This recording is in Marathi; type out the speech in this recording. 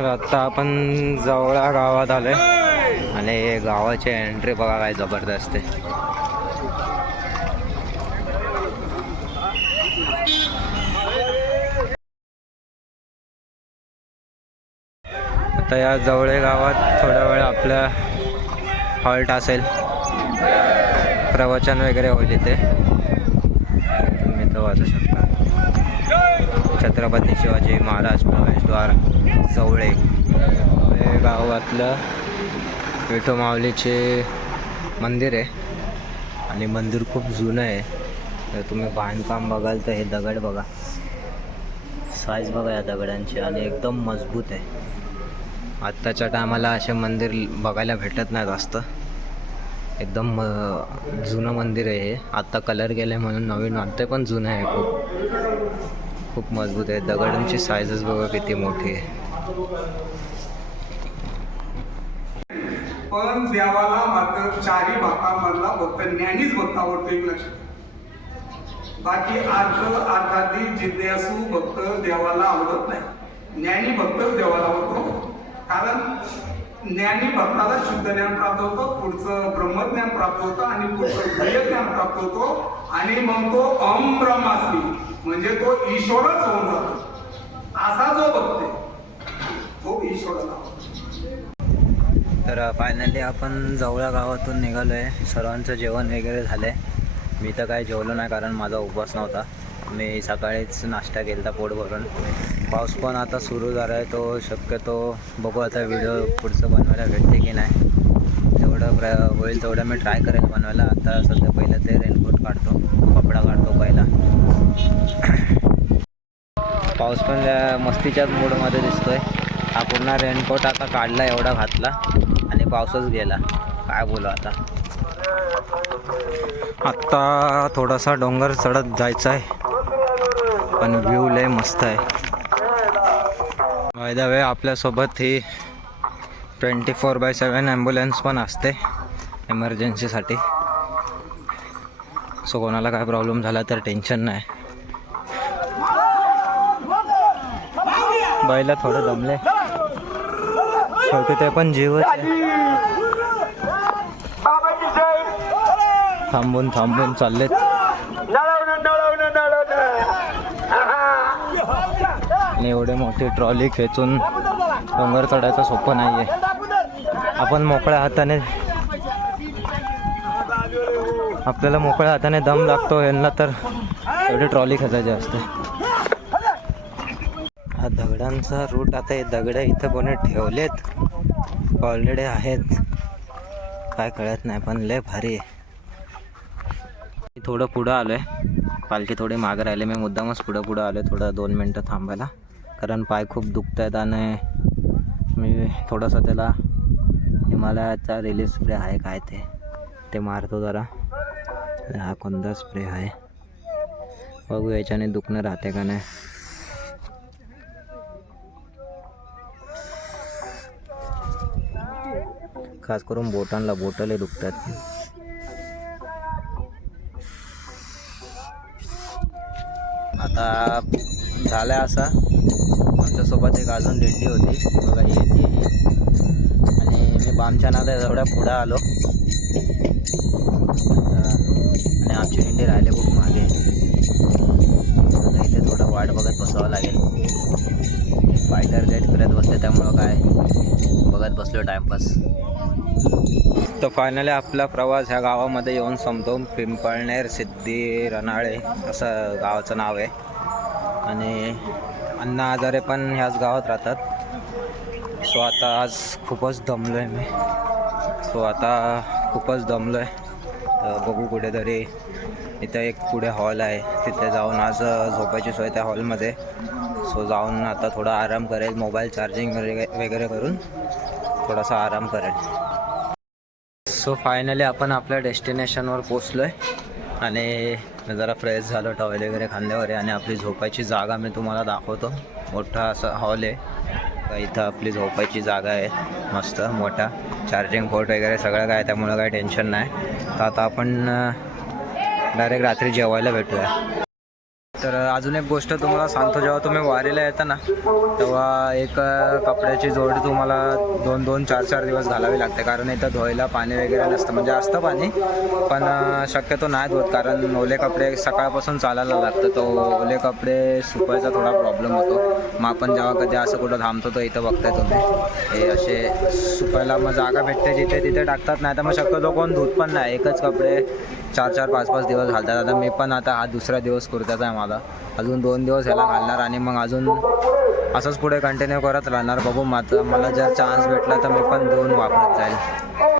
तर आता आपण जवळा गावात आलोय. आणि गावाची एंट्री बघा काय जबरदस्त आहे. आता या जवळे गावात थोड्या वेळ आपल्या हॉल्ट असेल. प्रवचन वगैरे होईल इथे. तुम्ही तो वाचू शकता. छत्रपती शिवाजी महाराज प्रवेशद्वार. जवळे. हे गावातलं विठोमावलीचे मंदिर आहे. आणि मंदिर खूप जुनं आहे. तर तुम्ही बांधकाम बघाल तर हे दगड बघा. साईज बघा या दगडांची आणि एकदम मजबूत आहे. आत्ताच्या टायमाला असे मंदिर बघायला भेटत नाही जास्त. एकदम जुनं मंदिर आहे हे. आत्ता कलर गेले म्हणून नवीन वाटतंय पण जुनं आहे खूप. खूप मजबूत आहे. दगडांची सायझेस बघा किती मोठी. आहे पण देवाला मात्र चारी भागामधला फक्त ज्ञानीच भक्त आवडतो एक लक्षात बाकी अर्थ अर्थातली जिज्ञासू भक्त देवाला आवडत नाही. ज्ञानी भक्त देवाला आवडतो. कारण ज्ञानी भक्ताला शुद्ध ज्ञान प्राप्त होतं पुढचं ब्रह्मज्ञान प्राप्त होतं आणि पुढचं ज्ञान प्राप्त होतो. आणि मग तो अहम ब्रह्मास्मी म्हणजे तो ईश्वरच होऊन जातो. असा जो बघते तो ईश्वराला तर फायनली आपण जवळ्या गावातून निघालो आहे सर्वांचं जेवण वगैरे झालं आहे मी तर काय जेवलो नाही कारण माझा उपवास नव्हता. मी सकाळीच नाश्ता केला होता पोट भरून. पाऊस पण आता सुरू झाला आहे तो शक्यतो बघू आता व्हिडिओ पुढचं बनवायला भेटते की नाही. जेवढं प्र होईल तेवढं मी ट्राय करेन बनवायला. आता सध्या पहिलं ते रेनकोट काढतो कपडा काढतो पहिला. पाऊस पण मस्तीच्याच मूडमध्ये दिसतोय. हा पूर्ण रेनकोट आता काढला एवढा घातला आणि पावसच गेला. काय बोलू आता. आत्ता थोडासा डोंगर चढत जायचा आहे पण व्ह्यू लय मस्त आहे. बाय वे आपल्यासोबत ही twenty four by seven ambulance पण असते एमर्जन्सीसाठी सो कोणाला काय प्रॉब्लेम झाला तर टेन्शन नाही. बैला थोडं दमले. शेवटी ते पण जीवच आहे. थांबून थांबून चाललेत. आणि एवढे मोठी ट्रॉली खेचून डोंगर चढायचं सोपं नाही आहे आपण मोकळ्या हाताने आपल्याला मोकळ्या हाताने दम लागतो यांना तर एवढी ट्रॉली खेचायची असते. दगडांचा रूट. आता हे दगड इथं कोणी ठेवलेत? ऑलरेडी आहेत. काय कळत नाही पण लय भारी आहे. थोडं पुढं आलो आहे पालखी थोडी मागं राहिले. मी मुद्दामच पुढं पुढं आलो आहे थोडं दोन मिनटं थांबायला. कारण पाय खूप दुखत आहेत आणि मी थोडंसं त्याला हिमालयाचा रिलीफ स्प्रे आहे काय ते ते मारतो जरा. हा कोणता स्प्रे आहे? बघू याच्याने दुखणं राहते का नाही. खास करून बोटांना बोटले दुखतात. आता झालं असा. आमच्यासोबत एक अजून दिंडी होती. बघा येते आणि मी बामच्या नादा एवढ्या पुढं आलो. आणि आमची दिंडी राहिले खूप मागे. आता इथे थोडं वाट बघत बसावं लागेल. फायटर रेट फिरत बसले त्यामुळं काय? बघत बसलो टाइमपास तर फायनली आपला प्रवास ह्या गावामध्ये येऊन संपतो पिंपळनेर सिद्धी रनाळे असं गावाचं नाव आहे. आणि अण्णा आजारे पण ह्याच गावात राहतात. सो आता आज खूपच दमलो आहे मी. सो आता खूपच दमलो आहे तर बघू कुठेतरी इथं एक पुढे हॉल आहे. तिथे जाऊन आज झोपायची सोय त्या हॉलमध्ये सो जाऊन आता थोडा आराम करेल मोबाईल चार्जिंग वगैरे करून थोडासा आराम करेल. सो फायनली आपण आपल्या डेस्टिनेशनवर पोचलो आहे आणि मी जरा फ्रेश झालो टॉवेल वगैरे खांद्यावर आहे आणि आपली झोपायची जागा मी तुम्हाला दाखवतो. मोठा असा हॉल आहे. इथं आपली झोपायची जागा आहे. मस्त मोठा. चार्जिंग पोर्ट वगैरे सगळं काय आहे, त्यामुळं काही टेन्शन नाही. तर आता आपण डायरेक्ट रात्री जेवायला भेटूया. तर अजून एक गोष्ट तुम्हाला सांगतो जेव्हा तुम्ही वारीला येता ना तेव्हा एक कपड्याची जोडी तुम्हाला दोन दोन चार चार दिवस घालावी लागते. कारण इथं धुवायला पाणी वगैरे नसतं. म्हणजे असतं पाणी पण शक्यतो नाही धुवत कारण ओले कपडे सकाळपासून चालायला लागतं. तो ओले कपडे सुकवायचा थोडा प्रॉब्लेम होतो. मग आपण जेव्हा कधी असं कुठं थांबतो तर इथं बघताय तुम्ही. हे असे सुकायला मग जागा भेटते जिथे तिथे टाकतात. नाही तर मग शक्यतो कोण धुत पण नाही. एकच कपडे चार चार पाच पाच दिवस घालतात. आता मी पण आता हा दुसरा दिवस कुर्त्याचा आहे मला अजून दोन दिवस ह्याला घालणार आणि मग अजून असंच पुढे कंटिन्यू करत राहणार. बघू मात्र मला जर चान्स भेटला तर मी पण दोन वापरत जाईल.